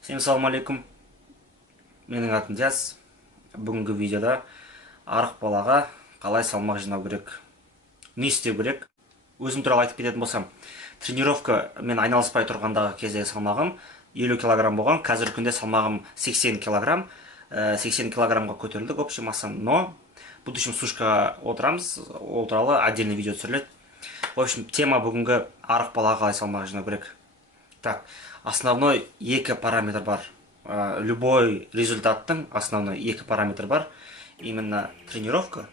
Всем салам алейкум. Менің атым Диас. Бүгінгі видеода арық балаға қалай салмақ жинау керек, не істеу керек. Өзім туралы айтып кететін болсам, тренировка мен айналыспай тұрғандағы кездегі салмағым 50 килограмм болған. Қазіргі күнде салмағым 80 килограмм. 80 килограммға көтерілдік общий массам. Но в будущем сушкаға отырамыз, ол туралы отдельный видео түсіріледі. В общем, тема бүгінгі арық балаға қалай салмақ жинау керек. Так, основной екі параметр бар. Любой результаттың основной екі параметр бар. Именно тренировка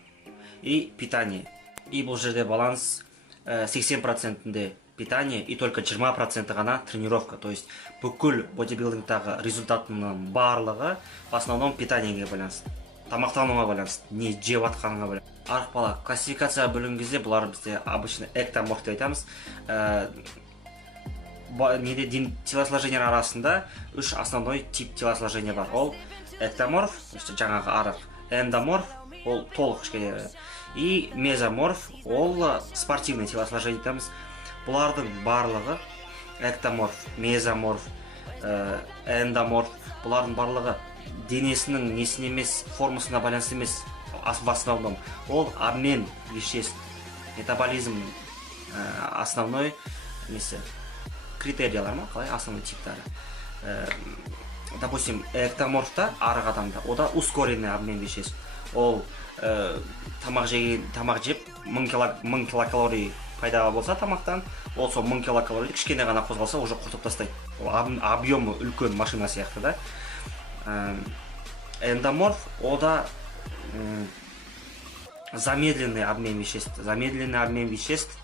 и питание. И бұл жерде баланс 80%-інде питание и только 20% ғана тренировка. То есть бүкіл бодибилдингтағы результатының барлығы в основном питаниеге байланысты. Тамақтануға байланысты, не жеп атқаныңа байланысты. Арық бала классификацияға бөлінген кезде бұлар бізде обычно эктоморф деп айтамыз. Телосложение арасында үш основной тип телосложения бар. Ол эктоморф, жаңағы арық, эндоморф, ол толық кішкене, и мезоморф, ол спортивный телосложение айтамыз. Бұлардың барлығы эктоморф, мезоморф, эндоморф, бұлардың барлығы денесінің несіне емес, формасына байланысты емес, в основном. Ол обмен веществ, метаболизм основной несі критериялар ма, қалай, основной типтары. Допустим, эктоморфта, арық адамда, ода ускоренный обмен веществ. Ол тамақ жеп 1000 килокалорий пайда болса тамақтан, ол сол 1000 килокалорий кішкене ғана қозғалса уже құртып тастайды. Ол объемы үлкен машина сияқты да. Эндоморф, ода замедленный обмен веществ. Замедленный обмен веществ,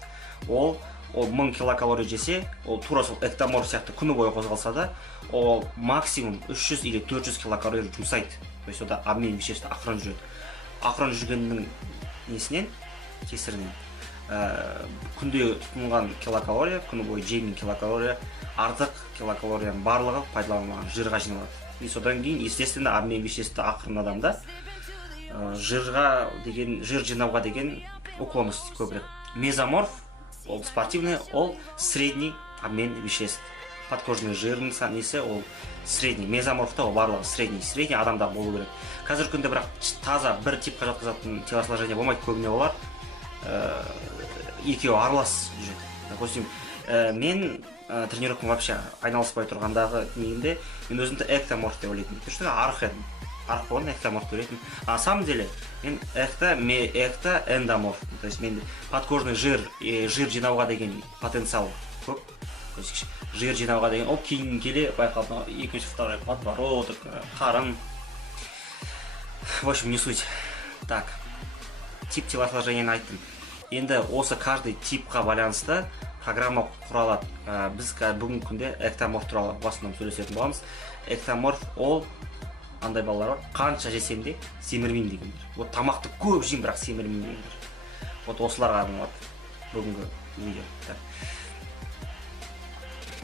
ол 1000 килокалорий жесе, ол тура сол эктоморф сияқты күні бойы қозғалса да, ол максимум 300 или 400 килокалорий жұмсайды. То есть ода обмен веществ ақырын жүреді. Ақырын жүргеннің несінен, кесірінен, күнде тұтынған килокалория, күні бойы жеген килокалория, артық килокалорияның барлығы пайдаланылған жирға жиналады. И содан кейін, естественно, обмен веществ ақырын адамда жирға деген, жир жинауға деген уклонность көбірек. Мезоморф, ол спортивный, ол средний обмен веществ. Подкожный жирның несі, ол средний. Мезоморфта ол барлығы средний. Средний адамда болу керек. Қазір күнде бірақ таза бір типқа жатқызатын телосложение болмайды, көбіне олар екеуі аралас жүреді. Допустим, мен тренировкам вообще айналыспай тұрғандағы негінде мен өзімді эктоморф деп ойлайтын. Что арық едім. Арық болған эктоморф деп ойлайтын. На самом деле мен эндоморф. То есть мен подкожный жир жинауға деген потенциал көп. То есть жир жинауға деген ол кейін келе байқалды. Екінші второй подбородок, қарын. В общем, не суть. Так, тип телосложениені айттым. Енді осы каждый типқа байланысты программа құралады. Біз бүгінгі күнде эктоморф туралы в основном сөйлесетін боламыз. Эктоморф ол андай балалар бар, қанша жесем де семірмеймін дегендер. Вот тамақты көп жеймін, бірақ семірмеймін дегендер. Вот осыларға арналады бүгінгі видео.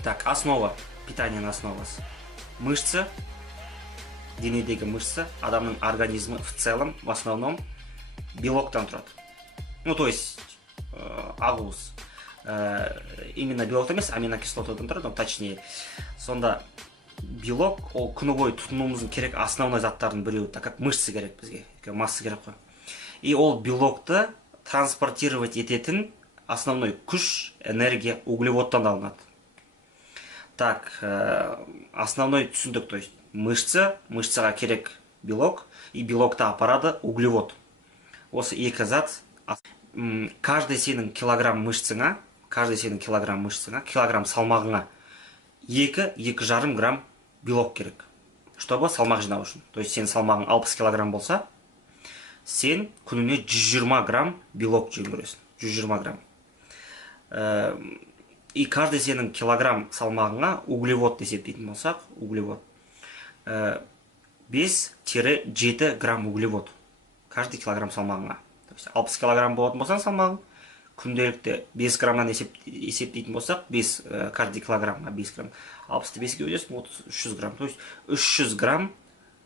Так, основа, питаниенің основасы. Мышцы, денедегі мышцы, адамның организмі в целом, в основном, белоктан тұрады. Ну, то есть, ақуыз. Именно белоктан емес, аминокислотадан тұрады, точнее. Сонда белок, ол күні бойы тұтынуымыздың керек основной заттардың біреуі, так как мышцы керек бізге, масса керек қой. И ол белокты транспортировать ететін основной күш, энергия углеводтан алынады. Так, основной түсіндік, то есть мышцаға керек белок, и белокта апарады углевод. Осы екі зат, каждый сенің килограмм мышцыңа, килограмм салмағыңа 2-2,5 грамм белок керек, чтобы салмақ жинау үшін. То есть сен салмағың 60 килограмм болса, сен күніне 120 грамм белок жеуің керексің. 120 грамм. И каждый сенің килограмм салмағыңа углевод есептейтін болсақ, углевод 5-7 грамм углевод. Каждый килограмм салмағыңа. То есть 60 килограмм болатын болсан салмағың, күнделікті 5 граммнан есептейтін болсақ, каждый килограммға 5 грамм. 60-ті 5-ге өдесің, 300 грамм. То есть 300 грамм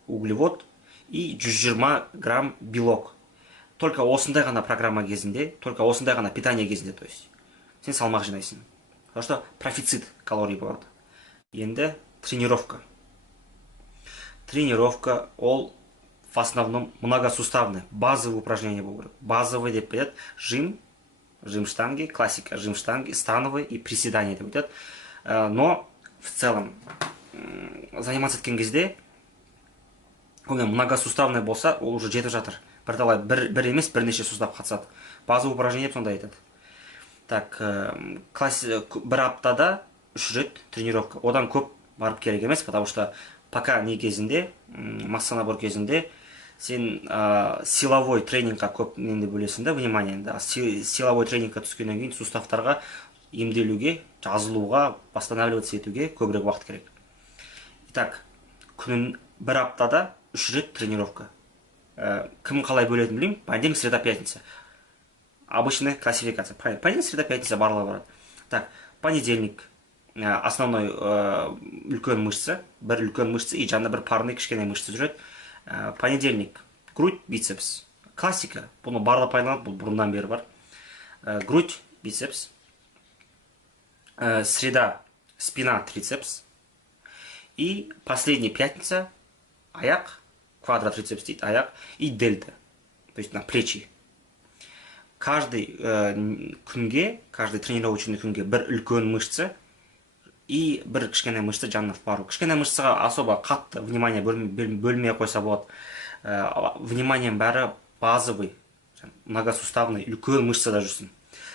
углевод и 120 грамм белок. Только осындай ғана программа кезінде, только осындай ғана питание кезінде, то есть сен салмақ жинайсың. Потому что профицит калорий болады. Енді тренировка. тренировка ол в основном многосуставный, базовый упражнение болу керек. Базовый деп кетеді жим штанги, классика, жим штанги, становый и приседание деп кетеді. Но в целом заниматься еткен кезде многосуставный болса, ол уже жетіп жатыр. Бірталай бір емес, бірнеше сустав қатысады. Базовый упражнение деп сонда айтады. Так, бір аптада 3 рет тренировка. Одан көп барып керек емес, потому что пока не кезінде, масса набор кезінде сен силовой тренингқа көп ненде бөлесің да, внимание. Силовой тренингқа түскеннен кейін суставтарға емделуге, жазылуға, восстанавливаться етуге көбірек уақыт керек. Итак, күнін бір аптада 3 рет тренировка. Кім қалай бөлетін білеймін? Понедельник, среда, пятница. Обычная классификация. Понедельник, среда, пятница барлығы барады. Так, понедельник основной үлкен мышца, бір үлкен мышца и жанында бір парный кішкене мышца жүреді. Понедельник грудь, бицепс. Классика. Бұны барлығы пайдаланады, бұл бұрыннан бері бар. Грудь, бицепс. Среда, спина, трицепс. И последняя пятница, аяқ, квадротрицепс дейді, аяқ и дельта. То есть на плечи. Каждый күнге, каждый тренировочный күнге бір үлкен мышца и бір кішкене мышца жанына в пару. Кішкене мышцаға особо қатты внимание бөлмей қойса болады. Вниманием бәрі базовый, многосуставный, үлкен мышцада жүрсін.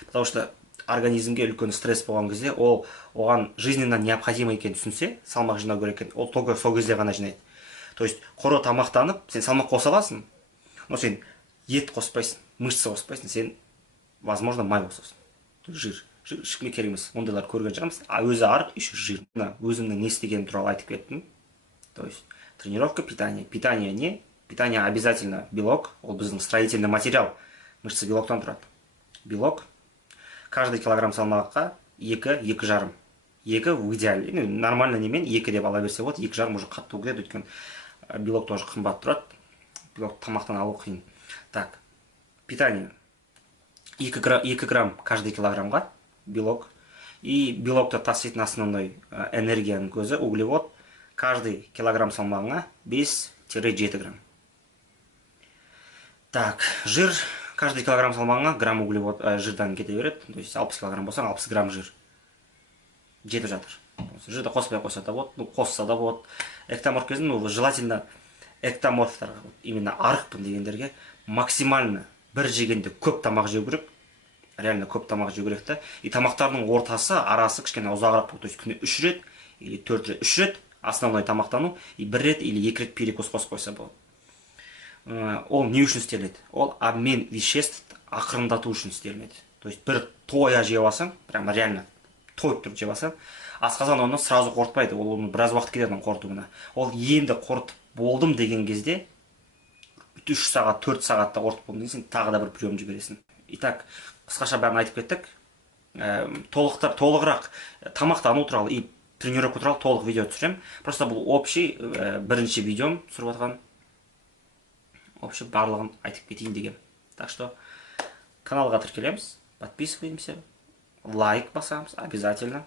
Потому что организмге үлкен стресс болған кезде, ол оған жизненно необходимо екен түсінсе, салмақ жинау керек екен, ол только сол кезде ғана жинайды. То есть құры тамақтанып, сен салмақ қоса аласың, но сен ет қоспайсың, мышца қоспайсың, сен возможно май қосасың. Жир ешкімге керек емес, ондайлар көрген шығармыз. Өзі арық, еще жир. Өзімнің не істегенім туралы айтып кеттім. То есть тренировка, питание. Питание не? Питание обязательно белок, ол біздің строительный материал. Мышца белоктан тұрады. Белок. Каждый килограмм салмаққа 2-2,5. 2 в идеале. Нормально немен 2 деп ала берсе болады. 2,5 уже қатты өкіледі, өйткені белок тоже қымбат тұрады. Белок тамақтан алу қиын. Так, питание. 2 грамм каждый килограммға белок. И белокты таситын основной энергияның көзі, углевод. Каждый килограмм салмағына 5-7 грамм. Так, жир. Каждый килограмм салмағына грамм углевод жирдан кете береді. То есть 60 килограмм болсаң, 60 грамм жир. Жетіп жатыр. Жирді қоспай қойса да болады, қосса да болады. Эктоморф кезінде, желательно эктоморфтарға, именно арықпын дегендерге максимально бір жегенде көп тамақ жеу керек. Реально көп тамақ жеу керек та. И тамақтардың ортасы, арасы кішкене ұзағырақ болады. То есть күні 3 рет или 4 рет, 3 рет основной тамақтану и 1 рет или 2 рет перекус қосып қойса болады. Ол не үшін істеледі? Ол обмен веществ ақырындату үшін істелмеді. То есть бір тоя жеп алсаң, прямо реально тойып тұрып жеп алсаң, асқазан оны сразу қорытпайды. Ол оны біраз уақыт кетеді қорытуына. Ол енді қорытып болдым деген кезде 3 сағат, 4 сағатта қорытып болдым деген сен тағы да бір прием жібересің. Итак, қысқаша бәрін айтып кеттік. Толығырақ тамақтану туралы и тренировка туралы толық видео түсірем. Просто бұл общий бірінші видеом түсіріп жатқан. Общий барлығын айтып кетейін деген. Так что каналға тіркелеміз, подписываемся, лайк басамыз обязательно.